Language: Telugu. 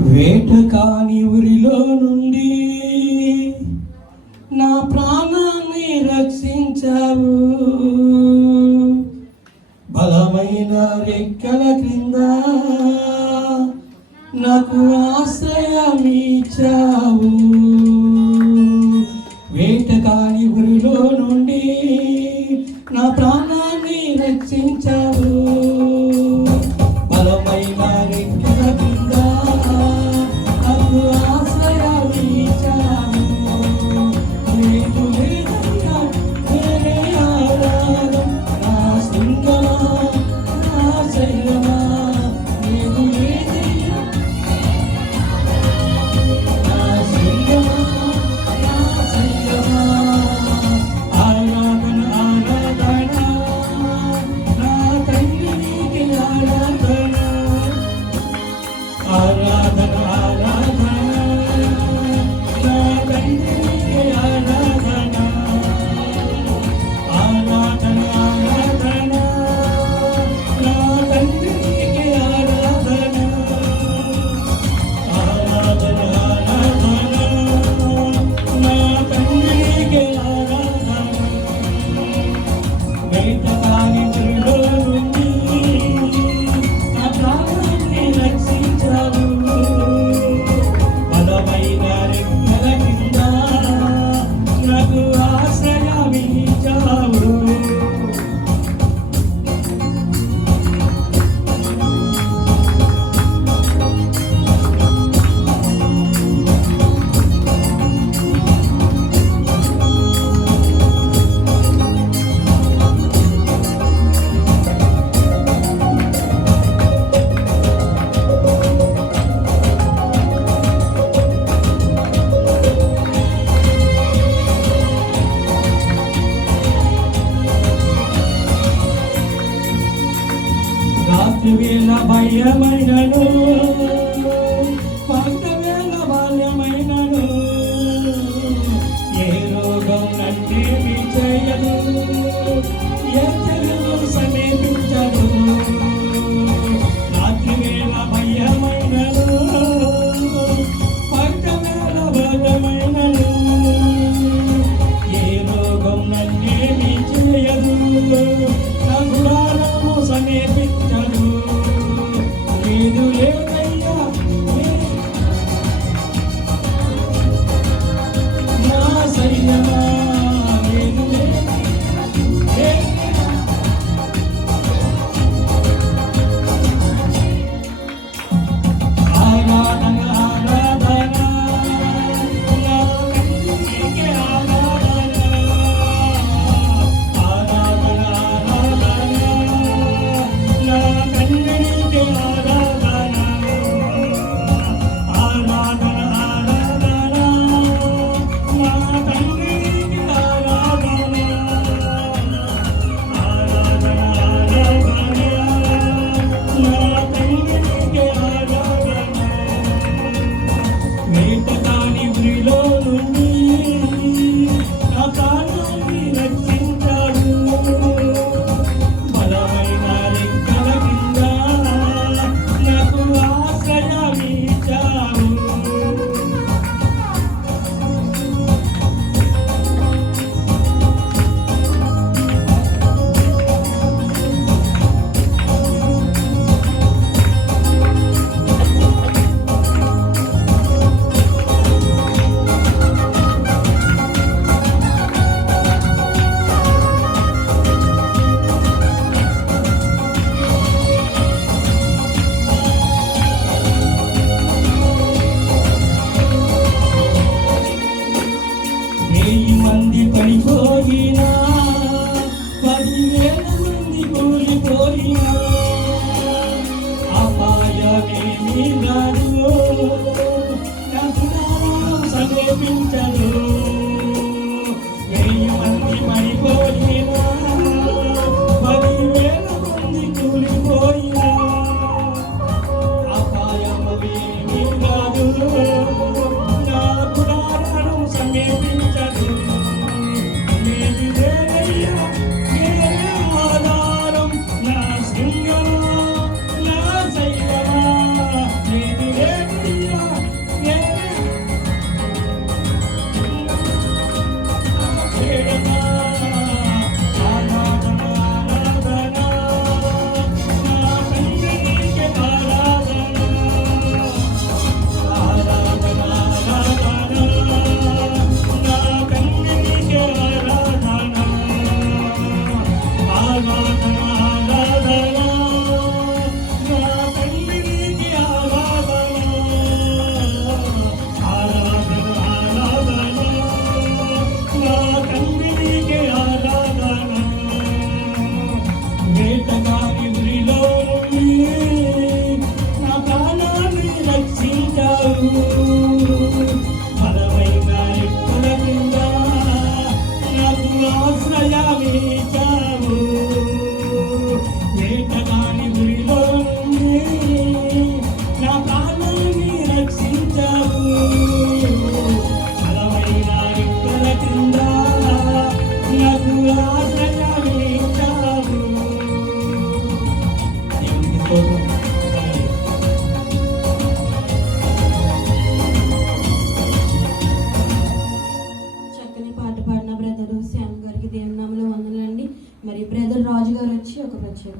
వేటకాని ఊరిలో నుండి నా ప్రాణాన్ని రక్షించావు. బలమైన రెక్కల క్రింద నాకు ఆశ్రయమిచ్చావు. వేటకాని ఊరిలో నుండి నా ప్రాణాన్ని రక్షించావు. బలమైన రెక్కల క్రింద నాకు ఆశ్రయమిచ్చావు. లేదు లేదయ్యా వేరే ఆధారం, నా సింగమా నా శైలమా. లేదు లేదయ్యా నా సింగమా నా శైలమా. ఆరాధన ఆరాధన నా తండ్రికి ఆరాధన. ఆరాధన ఆరాధన నా తండ్రికి ఆరాధన. ఆరాధన ఆరాధన నా తండ్రికి ఆరాధన. ఆరాధన ఆరాధన నా తండ్రికి ఆరాధన. వేటకాని ఊరిలో నుండి నా ప్రాణాన్ని రక్షించావు. బలమైన రెక్కల కింద నాకు ఆశ్రయమిచ్చావు. రాత్రి వేళ భయమైనను, పగట వేళ బాల్యమైనను, ఏ రోగం నన్నేమి చేయదు, ఏ తెగులు సమీపించదు. రాత్రి వేళ భయమైనను, పగట వేళ బాల్యమైనను, ఏ రోగం నన్నేమి చేయదు, నా గుడారము సమీపించదు. లేదు లేదయ్యా నా శైలమా. లేదు లేదయ్యా ఆరాధన ఆరాధన నా తండ్రికి ఆరాధన. ఆరాధన ఆరాధన నా తండ్రికి ఆరాధన. ఆరాధన ఆరాధన నా తండ్రికి ఆరాధన. ఆరాధన ఆరాధన నా తండ్రికి ఆరాధన. వేటకాని ఊరిలో నుండి నా ప్రాణాన్ని రక్షించాడు. బలమైన రెక్కల కింద నాకు ఆశ్రయమిచ్చావు. వెయ్యి మంది పడిపోయినా, 10,000 మంది కూలిపోయినా, అపాయమేమీ రాదు, నా గుడారం సమీపించదు. వెయ్యి మంది పడిపోయినా, 10,000 మంది కూలిపోయినా, అపాయమేమీ రాదు, నా గుడారం సమీపించదు. లేదు లేదయ్యా వేరే ఆధారం, నా సింగమా నా శైలమా. లేదు బలమైన రెక్కల కింద నాకు ఆశ్రయమిచ్చావు. వేటగాని గురిలో నుండి నా ప్రాణాన్ని రక్షించావు. బలమైన రెక్కల కింద నాకు ఆశ్రయమిచ్చావు. దేవునికి స్తోత్రం. చక్కని పాట పాడిన బ్రదర్ శ్యామ్ గారికి దేవుని నామములో వందనాలండి. మరి బ్రదర్ రాజు గారు వచ్చి ఒక ప్రత్యేక